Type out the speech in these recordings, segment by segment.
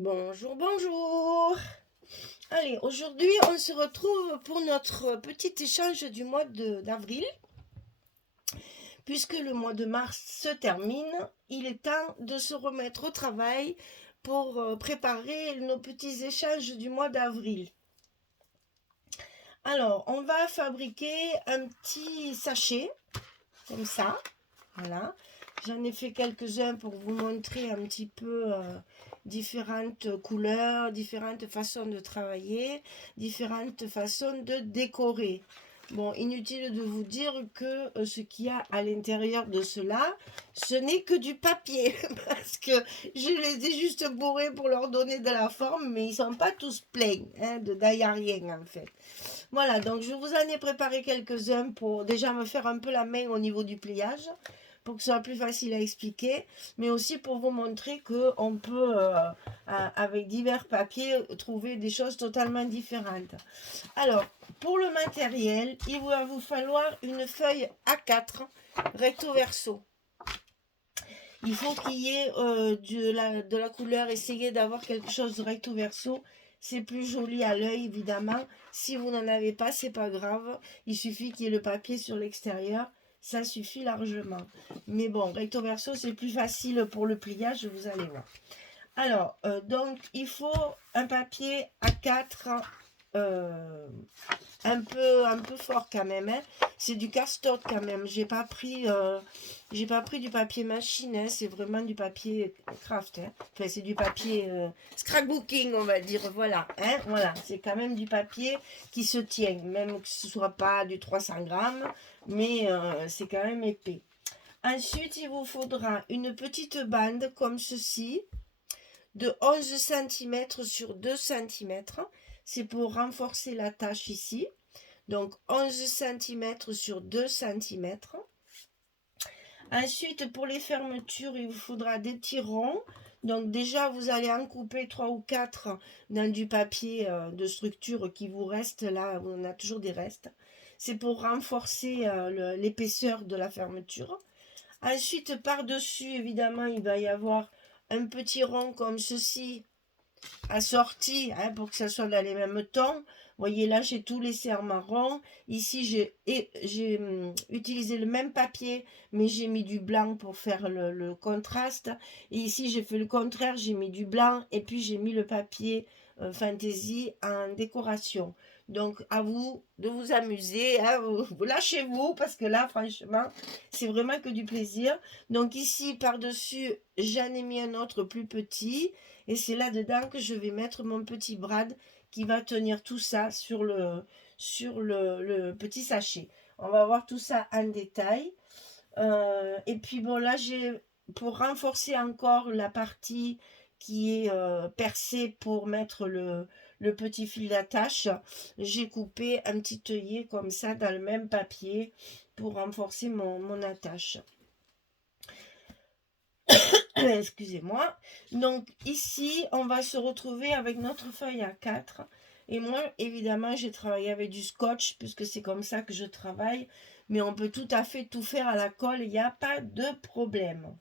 Bonjour, bonjour. Allez, aujourd'hui, on se retrouve pour notre petit échange du mois d'avril. Puisque le mois de mars se termine, il est temps de se remettre au travail pour préparer nos petits échanges du mois d'avril. Alors, on va fabriquer un petit sachet, comme ça. Voilà. J'en ai fait quelques-uns pour vous montrer un petit peu différentes couleurs, différentes façons de travailler, différentes façons de décorer. Bon, inutile de vous dire que ce qu'il y a à l'intérieur de cela, ce n'est que du papier, parce que je les ai juste bourrés pour leur donner de la forme, mais ils ne sont pas tous pleins, hein, dedans il n'y a rien en fait. Voilà, donc je vous en ai préparé quelques-uns pour déjà me faire un peu la main au niveau du pliage, pour que ce soit plus facile à expliquer, mais aussi pour vous montrer qu'on peut, avec divers papiers, trouver des choses totalement différentes. Alors, pour le matériel, il va vous falloir une feuille A4 recto verso. Il faut qu'il y ait de la couleur, essayez d'avoir quelque chose de recto verso. C'est plus joli à l'œil, évidemment. Si vous n'en avez pas, c'est pas grave. Il suffit qu'il y ait le papier sur l'extérieur. Ça suffit largement. Mais bon, recto verso, c'est plus facile pour le pliage, vous allez voir. Alors, donc, il faut un papier A4 euh, un peu fort quand même, hein. C'est du cardstock quand même. J'ai pas pris du papier machine, hein. C'est vraiment du papier craft, hein. Enfin, c'est du papier scrapbooking, on va dire. Voilà, hein. Voilà, c'est quand même du papier qui se tient, même que ce soit pas du 300 grammes, mais c'est quand même épais. Ensuite, il vous faudra une petite bande comme ceci, de 11 cm sur 2 cm. C'est pour renforcer la tâche ici. Donc 11 cm sur 2 cm. Ensuite, pour les fermetures, il vous faudra des petits ronds. Donc déjà, vous allez en couper 3 ou 4 dans du papier de structure qui vous reste là. On a toujours des restes. C'est pour renforcer l'épaisseur de la fermeture. Ensuite, par-dessus, évidemment, il va y avoir un petit rond comme ceci, assorti, hein, pour que ça soit dans les mêmes tons. Vous voyez là, j'ai tout laissé en marron. Ici, j'ai utilisé le même papier, mais j'ai mis du blanc pour faire le contraste. Et ici, j'ai fait le contraire, j'ai mis du blanc et puis j'ai mis le papier Fantasy en décoration. Donc, à vous de vous amuser, hein, lâchez-vous, parce que là, franchement, c'est vraiment que du plaisir. Donc ici, par-dessus, j'en ai mis un autre plus petit. Et c'est là-dedans que je vais mettre mon petit brad qui va tenir tout ça sur le petit sachet. On va voir tout ça en détail. Et puis bon, là, pour renforcer encore la partie qui est percée pour mettre le petit fil d'attache, j'ai coupé un petit œillet comme ça dans le même papier pour renforcer mon attache. Excusez-moi. Donc ici, on va se retrouver avec notre feuille A4. Et moi, évidemment, j'ai travaillé avec du scotch, puisque c'est comme ça que je travaille. Mais on peut tout à fait tout faire à la colle, il n'y a pas de problème.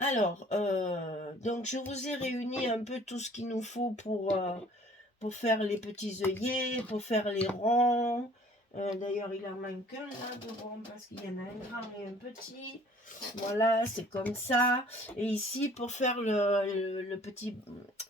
Alors, donc je vous ai réuni un peu tout ce qu'il nous faut pour faire les petits œillets, pour faire les ronds. D'ailleurs, il en manque un là de rond parce qu'il y en a un grand et un petit. Voilà, c'est comme ça. Et ici, pour faire le petit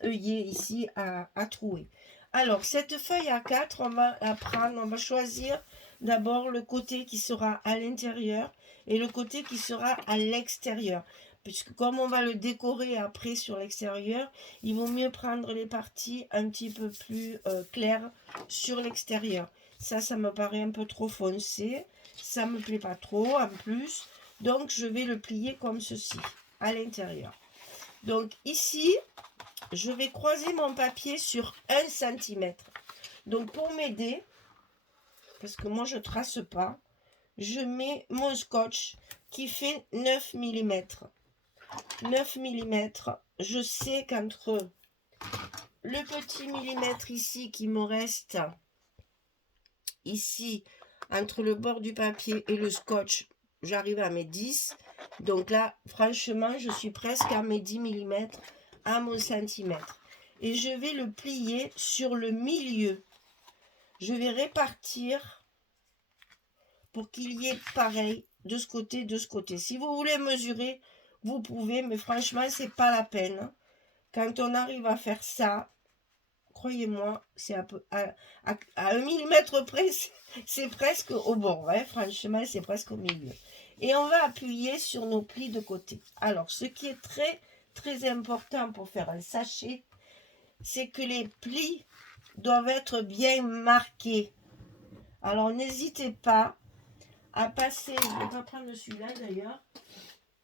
œillet ici à trouer. Alors, cette feuille A4, on va la prendre, on va choisir d'abord le côté qui sera à l'intérieur et le côté qui sera à l'extérieur. Puisque comme on va le décorer après sur l'extérieur, il vaut mieux prendre les parties un petit peu plus claires sur l'extérieur. Ça me paraît un peu trop foncé. Ça me plaît pas trop en plus. Donc, je vais le plier comme ceci, à l'intérieur. Donc, ici, je vais croiser mon papier sur 1 cm. Donc, pour m'aider, parce que moi, je trace pas, je mets mon scotch qui fait 9 mm. 9 mm, je sais qu'entre le petit millimètre ici qui me reste, ici, entre le bord du papier et le scotch, j'arrive à mes 10. Donc là, franchement, je suis presque à mes 10 mm à mon centimètre. Et je vais le plier sur le milieu. Je vais répartir pour qu'il y ait pareil de ce côté, de ce côté. Si vous voulez mesurer, vous pouvez, mais franchement, c'est pas la peine. Quand on arrive à faire ça, croyez-moi, c'est à 1 millimètre près, c'est presque au bord. Hein, franchement, c'est presque au milieu. Et on va appuyer sur nos plis de côté. Alors, ce qui est très, très important pour faire un sachet, c'est que les plis doivent être bien marqués. Alors, n'hésitez pas à passer, je ne vais pas prendre celui-là d'ailleurs,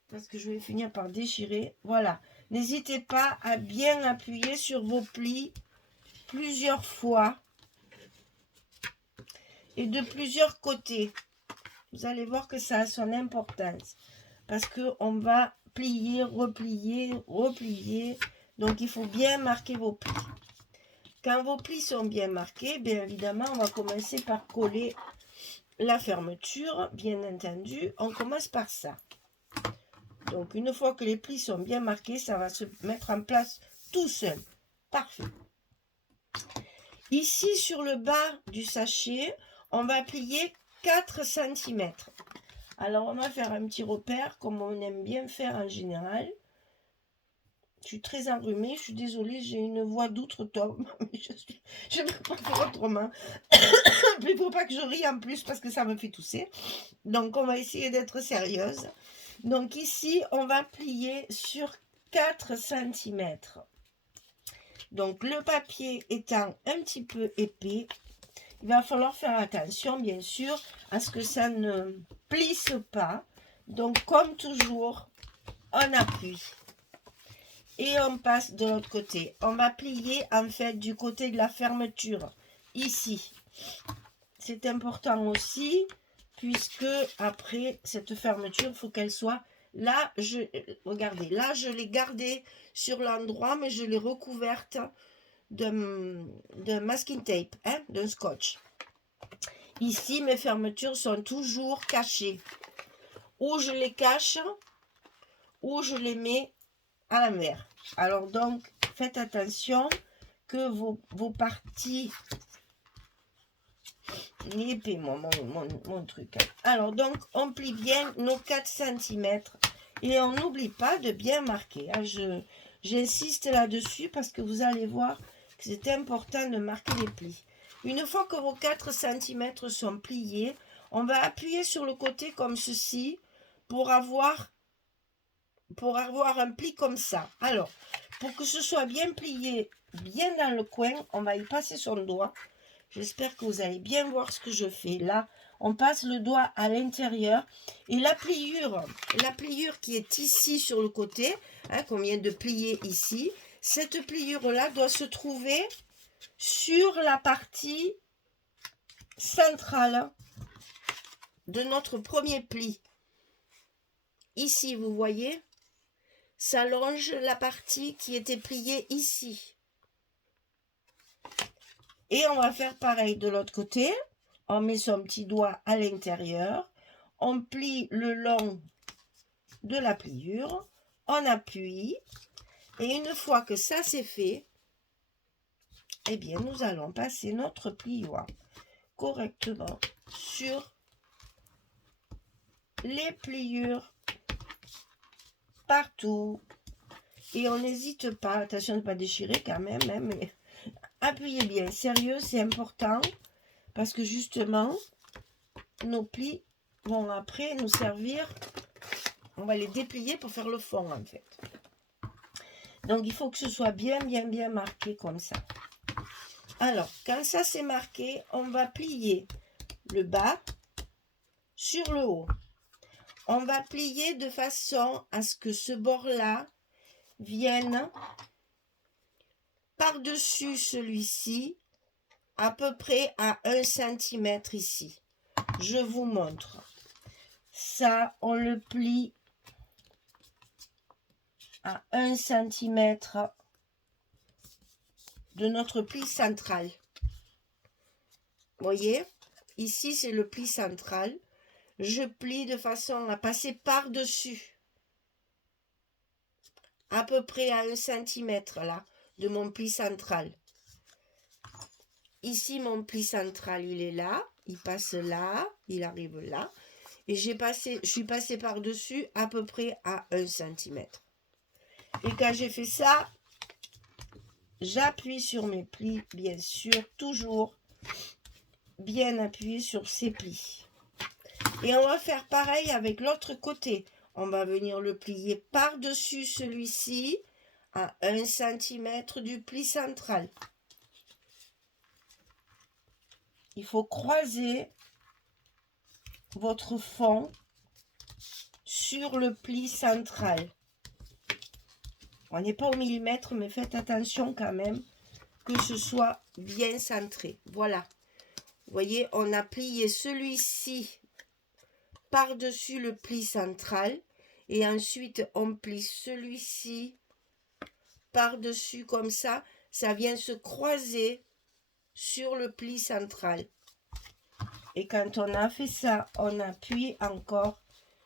parce que je vais finir par déchirer. Voilà, n'hésitez pas à bien appuyer sur vos plis plusieurs fois et de plusieurs côtés. Vous allez voir que ça a son importance, parce qu'on va plier, replier, replier. Donc, il faut bien marquer vos plis. Quand vos plis sont bien marqués, bien évidemment, on va commencer par coller la fermeture. Bien entendu, on commence par ça. Donc, une fois que les plis sont bien marqués, ça va se mettre en place tout seul. Parfait. Ici, sur le bas du sachet, on va plier 4 cm. Alors, on va faire un petit repère, comme on aime bien faire en général. Je suis très enrhumée, je suis désolée, j'ai une voix d'outre-tombe. Je ne peux pas faire autrement. Il ne faut pas que je rie en plus parce que ça me fait tousser. Donc, on va essayer d'être sérieuse. Donc, ici, on va plier sur 4 cm. Donc, le papier étant un petit peu épais, il va falloir faire attention, bien sûr, à ce que ça ne plisse pas. Donc, comme toujours, on appuie. Et on passe de l'autre côté. On va plier, en fait, du côté de la fermeture, ici. C'est important aussi, puisque après, cette fermeture, il faut qu'elle soit là. Regardez, là, je l'ai gardée sur l'endroit, mais je l'ai recouverte de masking tape, hein, d'un scotch. Ici, mes fermetures sont toujours cachées. Ou je les cache, ou je les mets à l'envers. Alors donc, faites attention que vos parties... Il est épais, mon truc. Alors donc, on plie bien nos 4 cm. Et on n'oublie pas de bien marquer. J'insiste là-dessus parce que vous allez voir que c'est important de marquer les plis. Une fois que vos 4 cm sont pliés, on va appuyer sur le côté comme ceci pour avoir un pli comme ça. Alors, pour que ce soit bien plié, bien dans le coin, on va y passer son doigt. J'espère que vous allez bien voir ce que je fais. Là, on passe le doigt à l'intérieur. Et la pliure qui est ici sur le côté, hein, qu'on vient de plier ici, cette pliure-là doit se trouver sur la partie centrale de notre premier pli. Ici, vous voyez, ça longe la partie qui était pliée ici. Et on va faire pareil de l'autre côté. On met son petit doigt à l'intérieur. On plie le long de la pliure. On appuie. Et une fois que ça c'est fait, eh bien, nous allons passer notre plioir correctement sur les pliures partout. Et on n'hésite pas, attention de ne pas déchirer quand même, hein, mais appuyez bien, sérieux, c'est important, parce que justement, nos plis vont après nous servir, on va les déplier pour faire le fond en fait. Donc il faut que ce soit bien marqué comme ça. Alors, quand ça c'est marqué, on va plier le bas sur le haut. On va plier de façon à ce que ce bord-là vienne par-dessus celui-ci, à peu près à 1 cm ici. Je vous montre. Ça, on le plie à 1 cm de notre pli central. Vous voyez, ici c'est le pli central. Je plie de façon à passer par-dessus. à peu près à 1 cm là, de mon pli central. Ici, mon pli central, il est là, il passe là, il arrive là. Et je suis passée par-dessus à peu près à 1 cm. Et quand j'ai fait ça, j'appuie sur mes plis, bien sûr, toujours bien appuyé sur ces plis. Et on va faire pareil avec l'autre côté. On va venir le plier par-dessus celui-ci à 1 cm du pli central. Il faut croiser votre fond sur le pli central. On n'est pas au millimètre, mais faites attention quand même que ce soit bien centré. Voilà. Vous voyez, on a plié celui-ci par-dessus le pli central. Et ensuite, on plie celui-ci par-dessus comme ça. Ça vient se croiser sur le pli central. Et quand on a fait ça, on appuie encore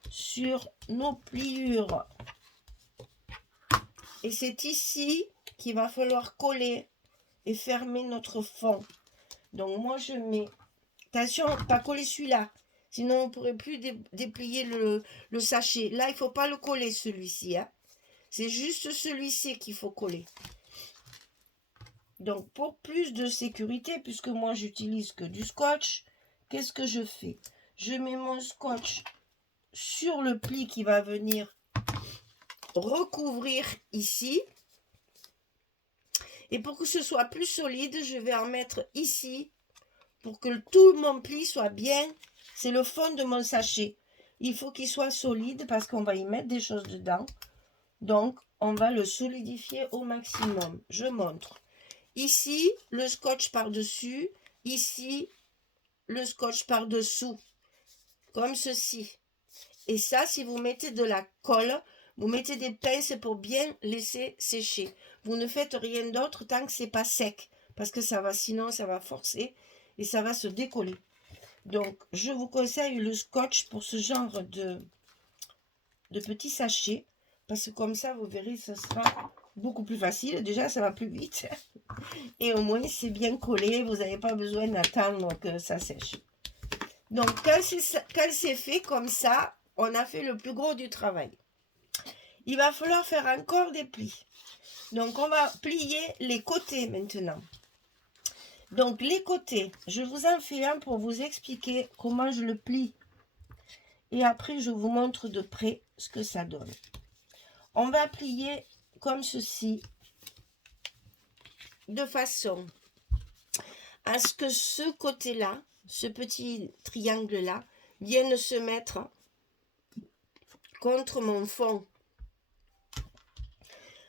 sur nos pliures. Et c'est ici qu'il va falloir coller et fermer notre fond. Donc moi je mets, attention, pas coller celui-là, sinon on ne pourrait plus déplier le sachet. Là, il ne faut pas le coller celui-ci, hein. C'est juste celui-ci qu'il faut coller. Donc pour plus de sécurité, puisque moi j'utilise que du scotch, qu'est-ce que je fais? Je mets mon scotch sur le pli qui va venir recouvrir ici. Et pour que ce soit plus solide, je vais en mettre ici pour que tout mon pli soit bien. C'est le fond de mon sachet. Il faut qu'il soit solide parce qu'on va y mettre des choses dedans. Donc, on va le solidifier au maximum. Je montre. Ici, le scotch par-dessus. Ici, le scotch par-dessous. Comme ceci. Et ça, si vous mettez de la colle, vous mettez des pinces pour bien laisser sécher. Vous ne faites rien d'autre tant que c'est pas sec. Parce que ça va, sinon, ça va forcer et ça va se décoller. Donc, je vous conseille le scotch pour ce genre de petits sachets. Parce que comme ça, vous verrez, ce sera beaucoup plus facile. Déjà, ça va plus vite. Et au moins, c'est bien collé. Vous n'avez pas besoin d'attendre que ça sèche. Donc, quand c'est fait comme ça, on a fait le plus gros du travail. Il va falloir faire encore des plis. Donc, on va plier les côtés maintenant. Donc, les côtés, je vous en fais un pour vous expliquer comment je le plie. Et après, je vous montre de près ce que ça donne. On va plier comme ceci, de façon à ce que ce côté-là, ce petit triangle-là, vienne se mettre contre mon fond.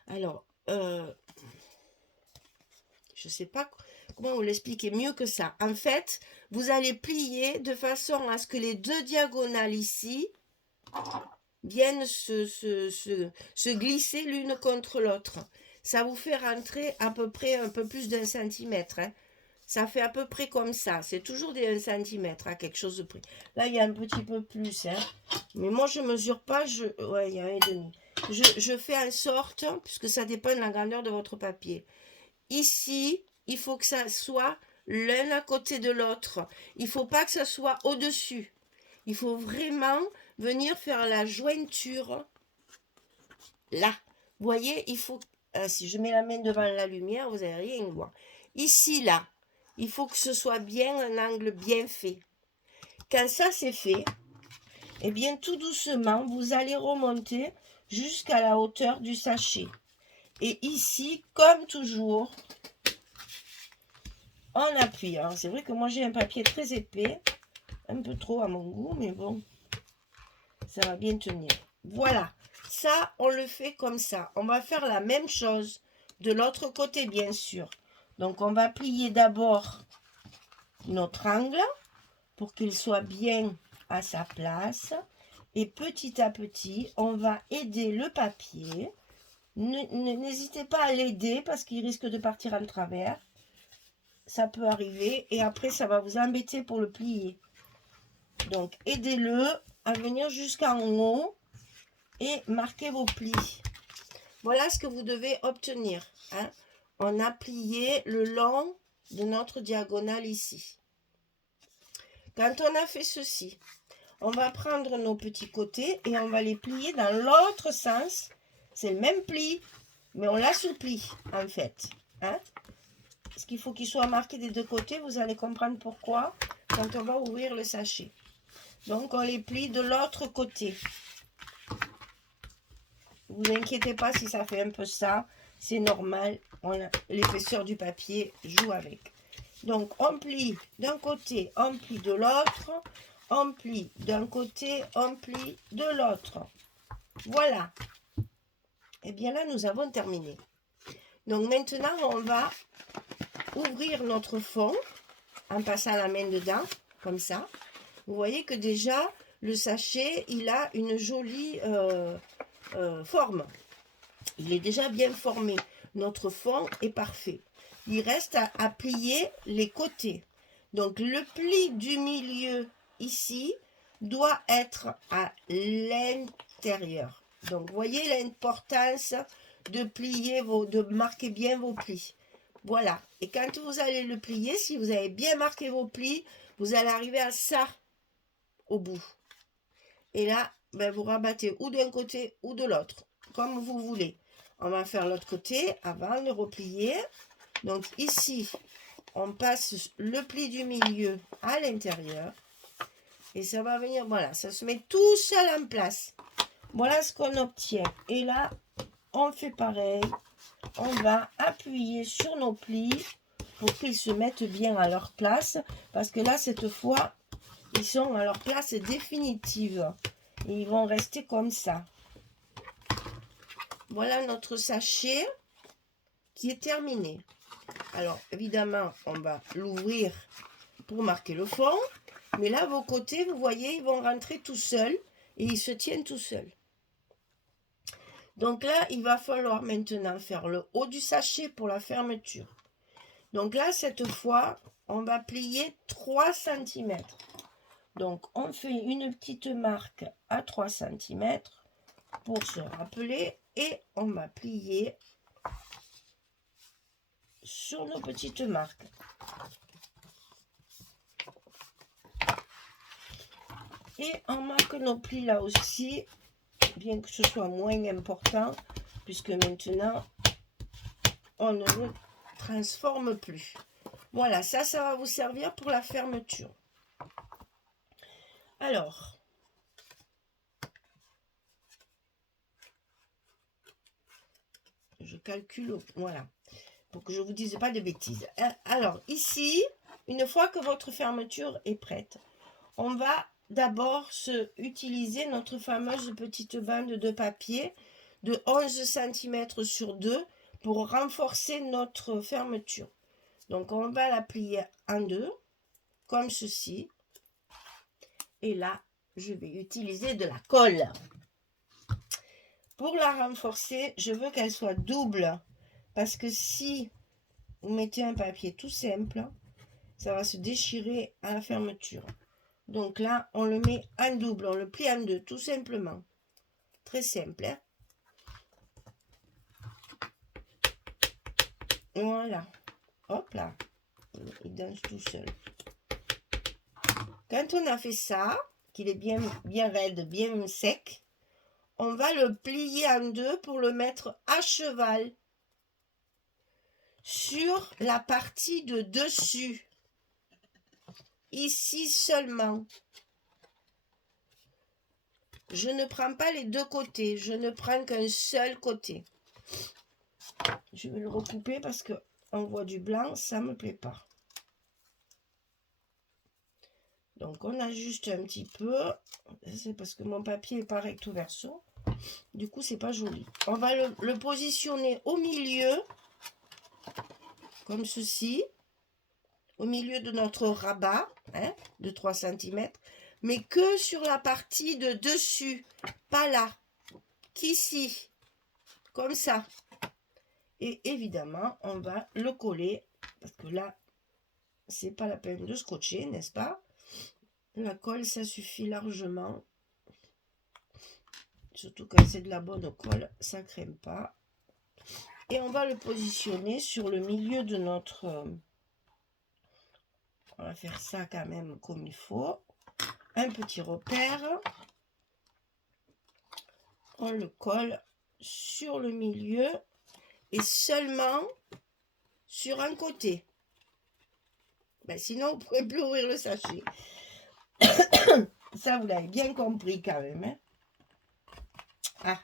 Alors, je ne sais pas comment vous l'expliquer mieux que ça. En fait, vous allez plier de façon à ce que les deux diagonales ici viennent se glisser l'une contre l'autre. Ça vous fait rentrer à peu près un peu plus d'1 centimètre. Hein. Ça fait à peu près comme ça. C'est toujours des 1 cm à quelque chose de près. Là, il y a un petit peu plus. Hein. Mais moi, je ne mesure pas. Ouais, il y a 1,5. Je fais en sorte, puisque ça dépend de la grandeur de votre papier. Ici, il faut que ça soit l'un à côté de l'autre. Il ne faut pas que ça soit au-dessus. Il faut vraiment venir faire la jointure là. Vous voyez, il faut... si je mets la main devant la lumière, vous n'allez rien voir. Ici, là, il faut que ce soit bien un angle bien fait. Quand ça c'est fait, eh bien, tout doucement, vous allez remonter jusqu'à la hauteur du sachet. Et ici, comme toujours, on appuie. Alors, c'est vrai que moi, j'ai un papier très épais, un peu trop à mon goût, mais bon, ça va bien tenir. Voilà, ça, on le fait comme ça. On va faire la même chose de l'autre côté, bien sûr. Donc, on va plier d'abord notre angle pour qu'il soit bien à sa place. Et petit à petit, on va aider le papier. N'hésitez pas à l'aider parce qu'il risque de partir en travers. Ça peut arriver. Et après, ça va vous embêter pour le plier. Donc, aidez-le à venir jusqu'en haut et marquez vos plis. Voilà ce que vous devez obtenir. Hein. On a plié le long de notre diagonale ici. Quand on a fait ceci, on va prendre nos petits côtés et on va les plier dans l'autre sens. C'est le même pli, mais on l'assouplit en fait. Hein. Parce qu'il faut qu'il soit marqué des deux côtés. Vous allez comprendre pourquoi quand on va ouvrir le sachet. Donc on les plie de l'autre côté. Ne vous inquiétez pas si ça fait un peu ça. C'est normal. L'épaisseur du papier joue avec. Donc on plie d'un côté, on plie de l'autre. On plie d'un côté, on plie de l'autre. Voilà. Et bien là, nous avons terminé. Donc maintenant, on va ouvrir notre fond en passant la main dedans, comme ça. Vous voyez que déjà, le sachet, il a une jolie forme. Il est déjà bien formé. Notre fond est parfait. Il reste à plier les côtés. Donc le pli du milieu ici doit être à l'intérieur. Donc voyez l'importance de plier de marquer bien vos plis. Voilà. Et quand vous allez le plier, si vous avez bien marqué vos plis, vous allez arriver à ça au bout. Et là, ben, vous rabattez ou d'un côté ou de l'autre, comme vous voulez. On va faire l'autre côté avant de replier. Donc ici, on passe le pli du milieu à l'intérieur. Et ça va venir, voilà, ça se met tout seul en place. Voilà ce qu'on obtient. Et là, on fait pareil. On va appuyer sur nos plis pour qu'ils se mettent bien à leur place. Parce que là, cette fois, ils sont à leur place définitive. Et ils vont rester comme ça. Voilà notre sachet qui est terminé. Alors, évidemment, on va l'ouvrir pour marquer le fond. Mais là, vos côtés, vous voyez, ils vont rentrer tout seuls et ils se tiennent tout seuls. Donc là, il va falloir maintenant faire le haut du sachet pour la fermeture. Donc là, cette fois, on va plier 3 cm. Donc, on fait une petite marque à 3 cm pour se rappeler et on va plier sur nos petites marques. Et on marque nos plis là aussi, bien que ce soit moins important, puisque maintenant, on ne le transforme plus. Voilà, ça va vous servir pour la fermeture. Alors, je calcule, voilà, pour que je ne vous dise pas de bêtises. Alors, ici, une fois que votre fermeture est prête, on va d'abord utiliser notre fameuse petite bande de papier de 11 cm sur 2 pour renforcer notre fermeture. Donc, on va la plier en deux, comme ceci. Et là, je vais utiliser de la colle. Pour la renforcer, je veux qu'elle soit double. Parce que si vous mettez un papier tout simple, ça va se déchirer à la fermeture. Donc là, on le met en double, on le plie en deux, tout simplement. Très simple. Hein? Voilà. Hop là. Il danse tout seul. Quand on a fait ça, qu'il est bien raide, bien sec, on va le plier en deux pour le mettre à cheval sur la partie de dessus. Ici seulement. Je ne prends pas les deux côtés, je ne prends qu'un seul côté. Je vais le recouper parce que on voit du blanc, ça ne me plaît pas. Donc on ajuste un petit peu. C'est parce que mon papier est pas recto verso. Du coup, c'est pas joli. On va le positionner au milieu, comme ceci, au milieu de notre rabat, hein, de 3 cm, mais que sur la partie de dessus, pas là, qu'ici, comme ça. Et évidemment, on va le coller, parce que là, c'est pas la peine de scotcher, n'est-ce pas? La colle, ça suffit largement. Surtout quand c'est de la bonne colle, ça crème pas. Et on va le positionner sur le milieu de notre... on va faire ça quand même comme il faut. Un petit repère. On le colle sur le milieu et seulement sur un côté. Ben, sinon, vous ne pourrez plus ouvrir le sachet. Ça, vous l'avez bien compris quand même. Hein. Ah.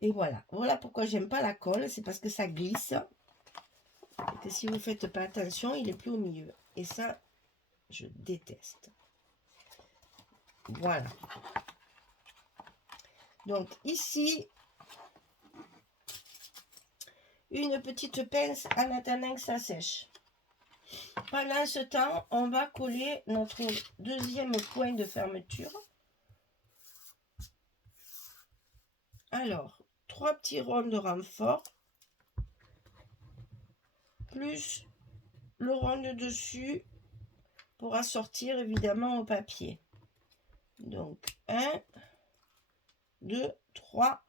Et voilà. Voilà pourquoi j'aime pas la colle. C'est parce que ça glisse. Et que si vous ne faites pas attention, il est plus au milieu. Et ça, je déteste. Voilà. Donc ici, une petite pince en attendant que ça sèche. Pendant ce temps, on va coller notre deuxième point de fermeture. Alors, 3 petits ronds de renfort, plus le rond de dessus pour assortir évidemment au papier. Donc, 1, 2, 3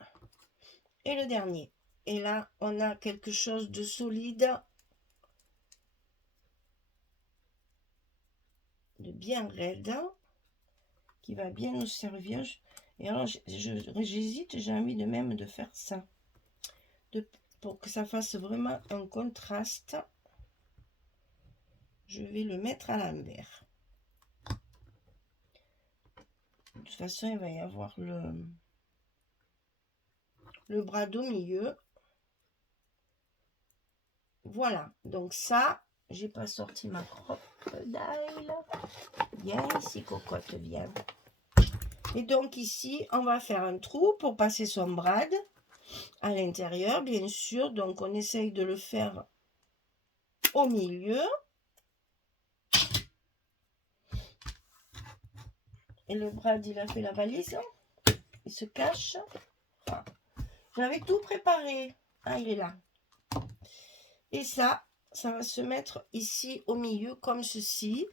et le dernier. Et là, on a quelque chose de solide, de bien raide, qui va bien nous servir. Et alors, j'hésite, j'ai envie de même de faire ça. Pour que ça fasse vraiment un contraste, je vais le mettre à l'envers. De toute façon, il va y avoir le bras au milieu. Voilà, donc ça, j'ai pas sorti ma crocodile. Viens ici, cocotte, viens. Et donc ici, on va faire un trou pour passer son brad à l'intérieur, bien sûr. Donc on essaye de le faire au milieu. Et le brad, il a fait la valise. Il se cache. Enfin, j'avais tout préparé. Ah, il est là. Et ça va se mettre ici au milieu comme ceci.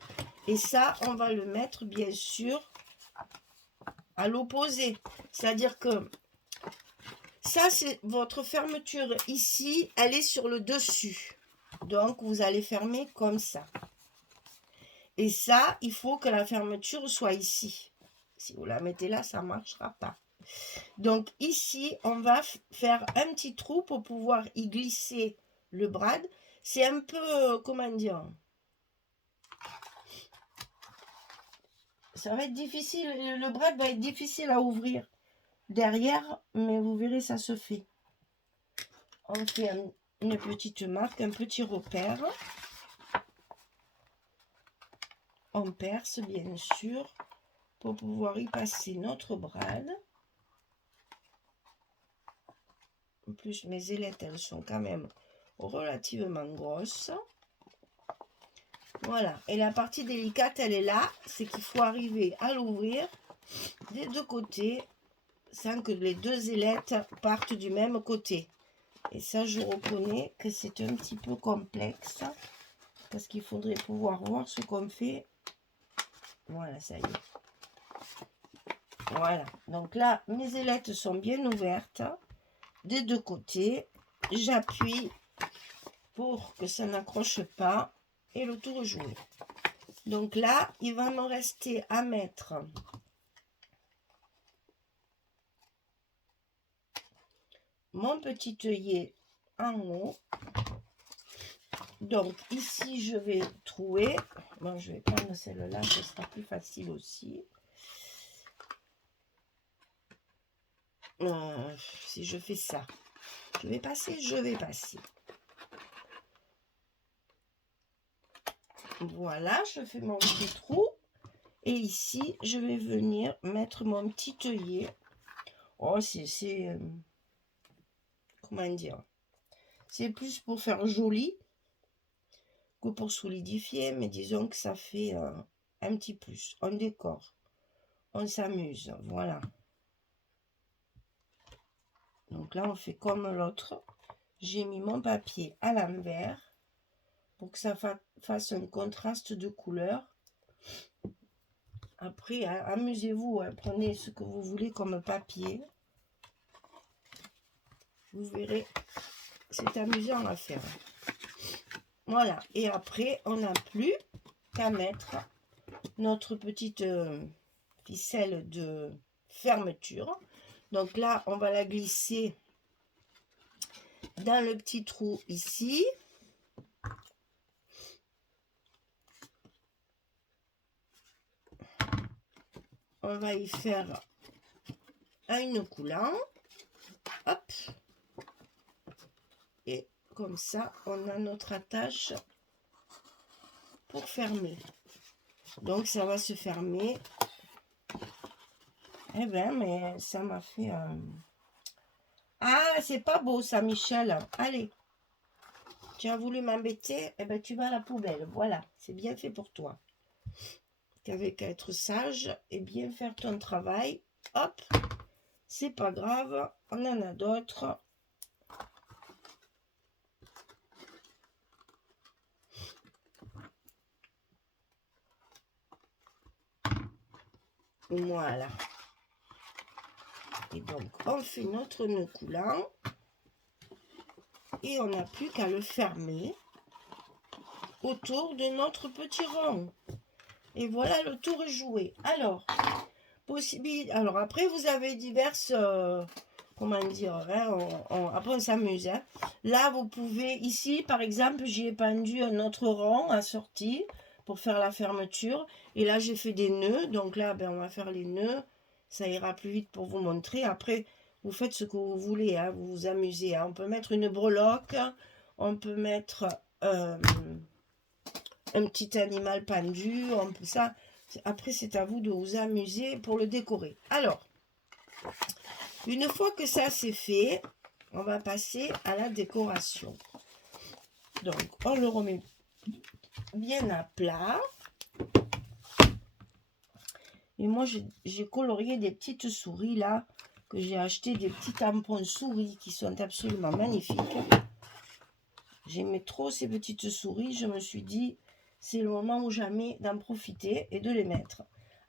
Et ça, on va le mettre bien sûr à l'opposé. C'est-à-dire que ça, c'est votre fermeture ici, elle est sur le dessus. Donc, vous allez fermer comme ça. Et ça, il faut que la fermeture soit ici. Si vous la mettez là, ça ne marchera pas. Donc, ici, on va faire un petit trou pour pouvoir y glisser le brad. C'est un peu, comment dire, ça va être difficile, le brad va être difficile à ouvrir derrière, mais vous verrez, ça se fait. On fait une petite marque, un petit repère. On perce, bien sûr, pour pouvoir y passer notre brad. En plus, mes ailettes, elles sont quand même relativement grosses. Voilà, et la partie délicate, elle est là, c'est qu'il faut arriver à l'ouvrir des deux côtés sans que les deux ailettes partent du même côté. Et ça, je reconnais que c'est un petit peu complexe parce qu'il faudrait pouvoir voir ce qu'on fait. Voilà, ça y est. Voilà, donc là, mes ailettes sont bien ouvertes des deux côtés. J'appuie pour que ça n'accroche pas et le tour joué. Donc là, il va me rester à mettre mon petit œillet en haut. Donc ici, je vais trouer. Bon, je vais prendre celle-là, ce sera plus facile aussi. Si je fais ça, je vais passer. Voilà, je fais mon petit trou. Et ici, je vais venir mettre mon petit œillet. Oh, c'est comment dire? C'est plus pour faire joli que pour solidifier, mais disons que ça fait un petit plus. On décore, on s'amuse, voilà. Donc là, on fait comme l'autre. J'ai mis mon papier à l'envers pour que ça fasse un contraste de couleur. Après, amusez-vous, hein, prenez ce que vous voulez comme papier. Vous verrez, c'est amusant à faire. Voilà, et après, on n'a plus qu'à mettre notre petite ficelle de fermeture. Donc là, on va la glisser dans le petit trou ici. On va y faire un nœud coulant. Hop. Et comme ça, on a notre attache pour fermer. Donc, ça va se fermer. Eh bien, mais ça m'a fait un... Ah, c'est pas beau ça, Michel. Allez. Tu as voulu m'embêter, eh ben, tu vas à la poubelle. Voilà, c'est bien fait pour toi. Tu n'avais qu'à être sage et bien faire ton travail. Hop, c'est pas grave, on en a d'autres. Voilà. Et donc, on fait notre nœud coulant. Et on n'a plus qu'à le fermer autour de notre petit rond. Et voilà, le tour est joué. Alors, alors après, vous avez diverses... comment dire, hein, après on s'amuse. Hein. Là, vous pouvez, ici, par exemple, j'y ai pendu un autre rond assorti pour faire la fermeture. Et là, j'ai fait des nœuds. Donc là, ben, on va faire les nœuds. Ça ira plus vite pour vous montrer. Après, vous faites ce que vous voulez. Hein, vous vous amusez. Hein. On peut mettre une breloque. On peut mettre un petit animal pendu. On peut ça. Après, c'est à vous de vous amuser pour le décorer. Alors, une fois que ça c'est fait, on va passer à la décoration. Donc, on le remet bien à plat. Et moi, j'ai colorié des petites souris là, que j'ai acheté des petits tampons souris qui sont absolument magnifiques. J'aimais trop ces petites souris. Je me suis dit, c'est le moment ou jamais d'en profiter et de les mettre.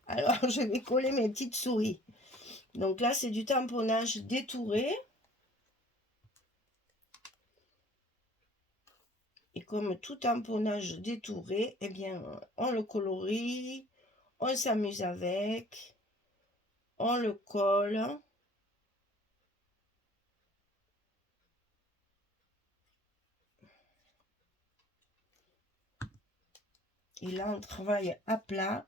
Alors, je vais coller mes petites souris. Donc là, c'est du tamponnage détouré. Et comme tout tamponnage détouré, eh bien, on le colorie, on s'amuse avec, on le colle. Et là, on travaille à plat.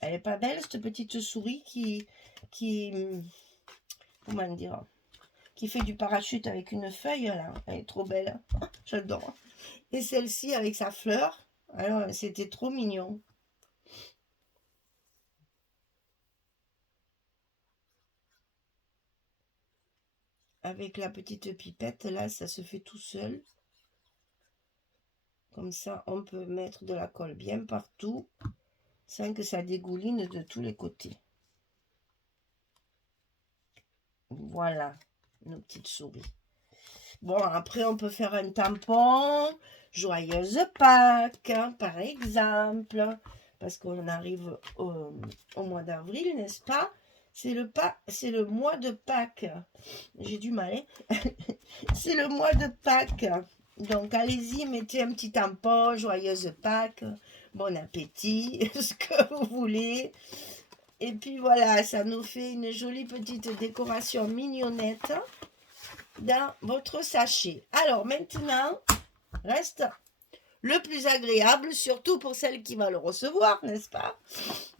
Elle est pas belle, cette petite souris qui comment dire, qui fait du parachute avec une feuille, là. Elle est trop belle. J'adore. Et celle-ci avec sa fleur. Alors, c'était trop mignon. Avec la petite pipette, là, ça se fait tout seul. Comme ça, on peut mettre de la colle bien partout, sans que ça dégouline de tous les côtés. Voilà, nos petites souris. Bon, après, on peut faire un tampon. Joyeuse Pâques, hein, par exemple. Parce qu'on arrive au mois d'avril, n'est-ce pas? C'est le mois de Pâques. J'ai du mal, hein. C'est le mois de Pâques. Donc, allez-y, mettez un petit tampon, joyeuse Pâques, bon appétit, ce que vous voulez. Et puis voilà, ça nous fait une jolie petite décoration mignonnette dans votre sachet. Alors, maintenant, reste le plus agréable, surtout pour celle qui va le recevoir, n'est-ce pas?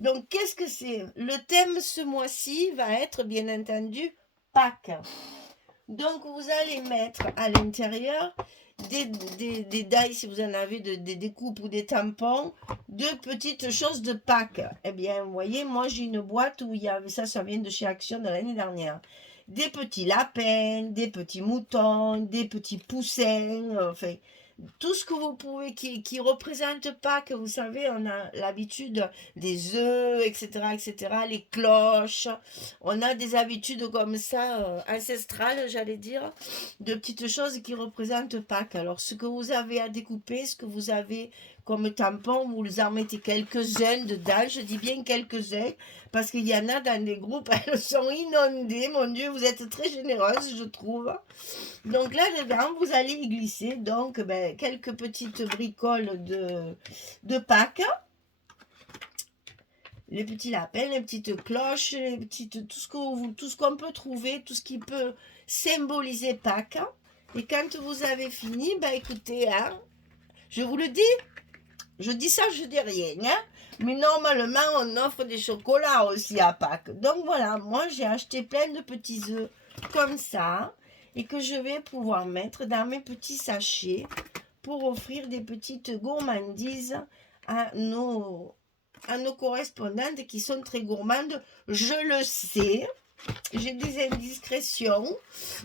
Donc, qu'est-ce que c'est? Le thème ce mois-ci va être, bien entendu, Pâques. Donc, vous allez mettre à l'intérieur des dailles, si vous en avez, des découpes ou des tampons, de petites choses de Pâques. Eh bien, vous voyez, moi, j'ai une boîte où il y avait ça vient de chez Action de l'année dernière. Des petits lapins, des petits moutons, des petits poussins, enfin, tout ce que vous pouvez qui représente Pâques, vous savez, on a l'habitude des œufs, etc., les cloches, on a des habitudes comme ça, ancestrales, j'allais dire, de petites choses qui représentent Pâques. Alors, ce que vous avez à découper, ce que vous avez comme tampon, vous en mettez quelques-uns dedans, je dis bien quelques-uns, parce qu'il y en a dans des groupes, elles sont inondées, mon Dieu, vous êtes très généreuse, je trouve. Donc là-dedans, vous allez y glisser donc quelques petites bricoles de Pâques, les petits lapins, les petites cloches, les petites, tout ce qu'on peut trouver, tout ce qui peut symboliser Pâques. Et quand vous avez fini, écoutez, hein, je vous le dis, je dis ça, je dis rien, hein, mais normalement, on offre des chocolats aussi à Pâques. Donc voilà, moi j'ai acheté plein de petits œufs comme ça, et que je vais pouvoir mettre dans mes petits sachets pour offrir des petites gourmandises à nos correspondantes qui sont très gourmandes. Je le sais, j'ai des indiscrétions,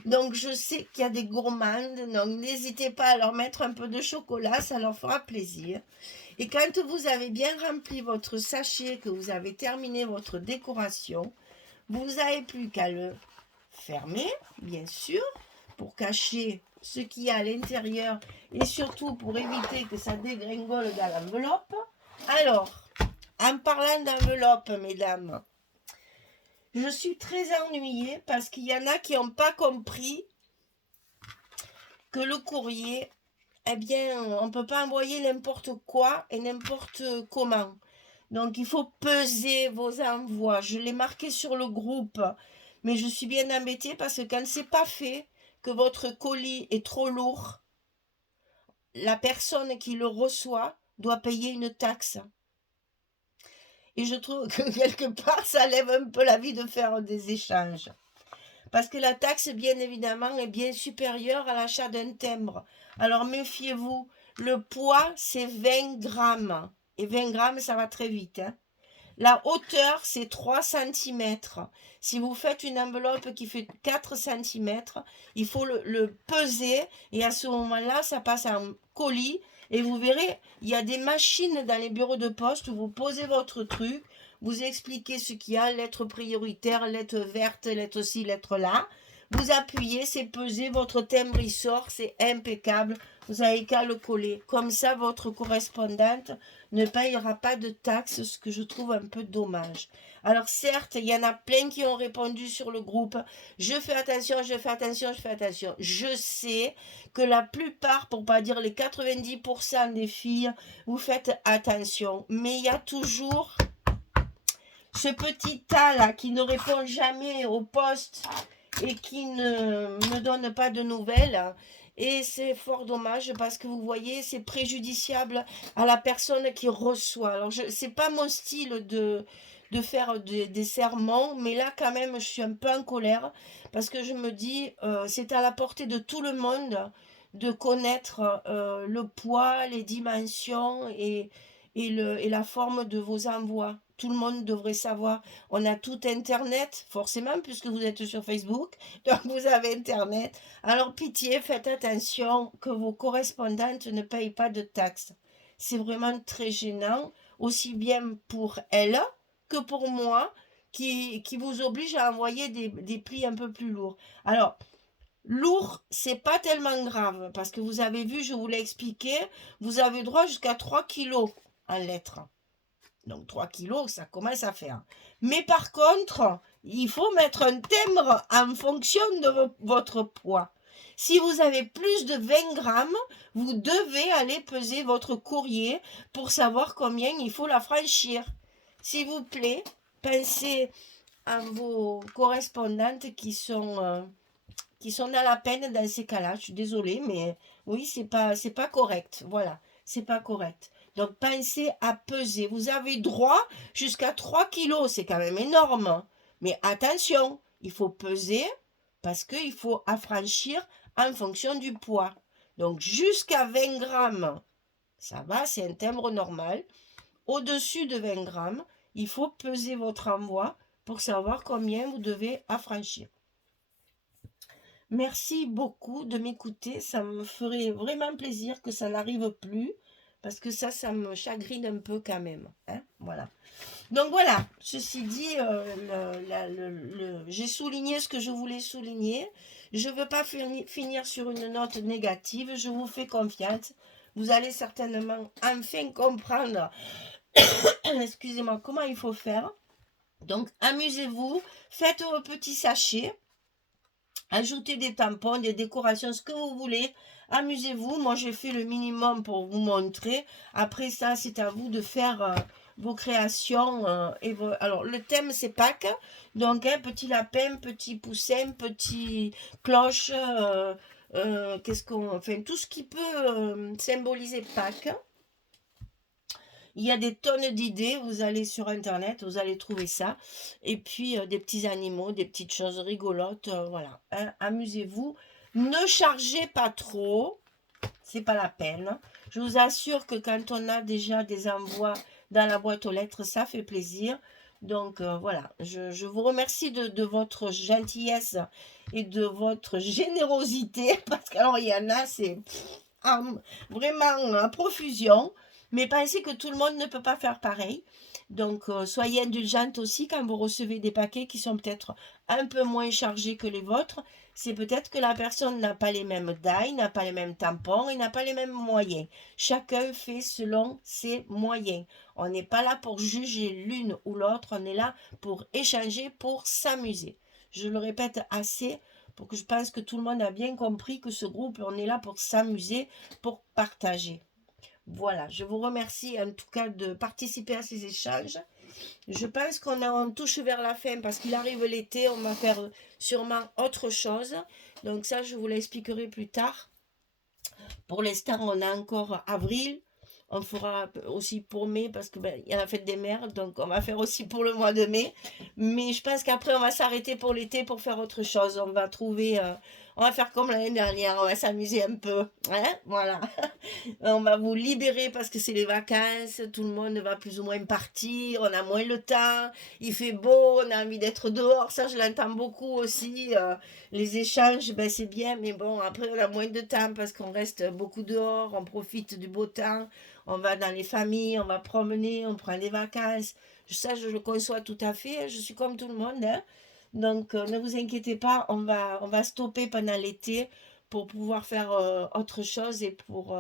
donc je sais qu'il y a des gourmandes, donc n'hésitez pas à leur mettre un peu de chocolat, ça leur fera plaisir. Et quand vous avez bien rempli votre sachet, que vous avez terminé votre décoration, vous n'avez plus qu'à le fermer, bien sûr, pour cacher ce qu'il y a à l'intérieur et surtout pour éviter que ça dégringole dans l'enveloppe. Alors, en parlant d'enveloppe, mesdames, je suis très ennuyée parce qu'il y en a qui n'ont pas compris que le courrier, eh bien, on ne peut pas envoyer n'importe quoi et n'importe comment. Donc, il faut peser vos envois. Je l'ai marqué sur le groupe, mais je suis bien embêtée parce que quand c'est pas fait, que votre colis est trop lourd, la personne qui le reçoit doit payer une taxe. Et je trouve que quelque part, ça lève un peu la vie de faire des échanges. Parce que la taxe, bien évidemment, est bien supérieure à l'achat d'un timbre. Alors méfiez-vous, le poids, c'est 20 grammes. Et 20 grammes, ça va très vite, hein. La hauteur, c'est 3 cm. Si vous faites une enveloppe qui fait 4 cm, il faut le peser et à ce moment-là, ça passe en colis. Et vous verrez, il y a des machines dans les bureaux de poste où vous posez votre truc, vous expliquez ce qu'il y a, lettre prioritaire, lettre verte, lettre ci, lettre là. Vous appuyez, c'est pesé, votre timbre il sort, c'est impeccable. Vous n'avez qu'à le coller. Comme ça, votre correspondante ne payera pas de taxes, ce que je trouve un peu dommage. Alors certes, il y en a plein qui ont répondu sur le groupe. Je fais attention, je fais attention, je fais attention. Je sais que la plupart, pour pas dire les 90% des filles, vous faites attention. Mais il y a toujours ce petit tas là qui ne répond jamais au poste et qui ne me donne pas de nouvelles. Et c'est fort dommage parce que vous voyez, c'est préjudiciable à la personne qui reçoit. Alors, c'est pas mon style de faire des sermons, mais là, quand même, je suis un peu en colère parce que je me dis, c'est à la portée de tout le monde de connaître le poids, les dimensions et la forme de vos envois. Tout le monde devrait savoir. On a tout Internet, forcément, puisque vous êtes sur Facebook, donc vous avez Internet. Alors pitié, faites attention que vos correspondantes ne payent pas de taxes. C'est vraiment très gênant, aussi bien pour elles que pour moi, qui vous oblige à envoyer des prix un peu plus lourds. Alors, lourd, c'est pas tellement grave, parce que vous avez vu, je vous l'ai expliqué, vous avez droit jusqu'à 3 kilos en lettres. Donc 3 kilos, ça commence à faire. Mais par contre, il faut mettre un timbre en fonction de votre poids. Si vous avez plus de 20 grammes, vous devez aller peser votre courrier pour savoir combien il faut la franchir. S'il vous plaît, pensez à vos correspondantes qui sont dans la peine dans ces cas-là. Je suis désolée, mais oui, c'est pas correct. Voilà, c'est pas correct. Donc, pensez à peser. Vous avez droit jusqu'à 3 kilos. C'est quand même énorme. Mais attention, il faut peser parce qu'il faut affranchir en fonction du poids. Donc, jusqu'à 20 grammes, ça va, c'est un timbre normal. Au-dessus de 20 grammes, il faut peser votre envoi pour savoir combien vous devez affranchir. Merci beaucoup de m'écouter. Ça me ferait vraiment plaisir que ça n'arrive plus. Parce que ça me chagrine un peu quand même. Hein, voilà. Donc voilà, ceci dit, j'ai souligné ce que je voulais souligner. Je ne veux pas finir sur une note négative. Je vous fais confiance. vous allez certainement enfin comprendre, excusez-moi, comment il faut faire. Donc, amusez-vous, faites vos petits sachets, ajoutez des tampons, des décorations, ce que vous voulez. Amusez-vous. Moi, j'ai fait le minimum pour vous montrer. Après ça, c'est à vous de faire vos créations. Alors, le thème, c'est Pâques. Donc, petit lapin, petit poussin, petit cloche. Qu'est-ce qu'on... Enfin, tout ce qui peut symboliser Pâques. Il y a des tonnes d'idées, vous allez sur internet, vous allez trouver ça. Et puis des petits animaux, des petites choses rigolotes, voilà. Hein, amusez-vous. Ne chargez pas trop, c'est pas la peine. Je vous assure que quand on a déjà des envois dans la boîte aux lettres, ça fait plaisir. Donc voilà, je vous remercie de votre gentillesse et de votre générosité, parce qu'alors il y en a, c'est vraiment à profusion. Mais pensez que tout le monde ne peut pas faire pareil. Donc, soyez indulgente aussi quand vous recevez des paquets qui sont peut-être un peu moins chargés que les vôtres. C'est peut-être que la personne n'a pas les mêmes tailles, n'a pas les mêmes tampons et n'a pas les mêmes moyens. Chacun fait selon ses moyens. On n'est pas là pour juger l'une ou l'autre, on est là pour échanger, pour s'amuser. Je le répète assez pour que je pense que tout le monde a bien compris que ce groupe, on est là pour s'amuser, pour partager. Voilà, je vous remercie en tout cas de participer à ces échanges. Je pense on touche vers la fin parce qu'il arrive l'été, on va faire sûrement autre chose. Donc ça, je vous l'expliquerai plus tard. Pour l'instant, on a encore avril. On fera aussi pour mai parce que il y a la fête des mères, donc on va faire aussi pour le mois de mai. Mais je pense qu'après, on va s'arrêter pour l'été pour faire autre chose. On va trouver, on va faire comme l'année dernière, on va s'amuser un peu. Hein, voilà. On va vous libérer parce que c'est les vacances, tout le monde va plus ou moins partir, on a moins le temps, il fait beau, on a envie d'être dehors, ça je l'entends beaucoup aussi. Les échanges, ben, c'est bien, mais bon, après on a moins de temps parce qu'on reste beaucoup dehors, on profite du beau temps, on va dans les familles, on va promener, on prend des vacances. Ça, je le conçois tout à fait, je suis comme tout le monde. Hein. Donc, ne vous inquiétez pas, on va stopper pendant l'été pour pouvoir faire autre chose et pour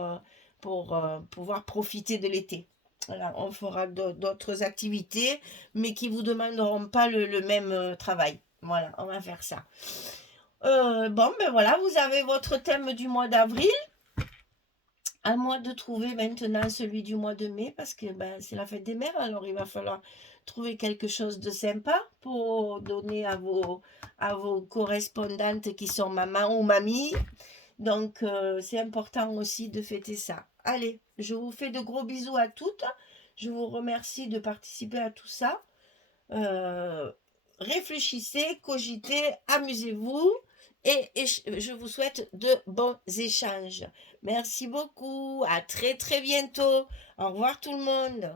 pouvoir profiter de l'été. Voilà, on fera d'autres activités, mais qui vous demanderont pas le même travail. Voilà, on va faire ça. Bon, ben voilà, vous avez votre thème du mois d'avril. À moi de trouver maintenant celui du mois de mai, parce que ben, c'est la fête des mères, alors il va falloir trouver quelque chose de sympa pour donner à vos correspondantes qui sont maman ou mamie. Donc, c'est important aussi de fêter ça. Allez, je vous fais de gros bisous à toutes. Je vous remercie de participer à tout ça. Réfléchissez, cogitez, amusez-vous et je vous souhaite de bons échanges. Merci beaucoup. À très très bientôt. Au revoir tout le monde.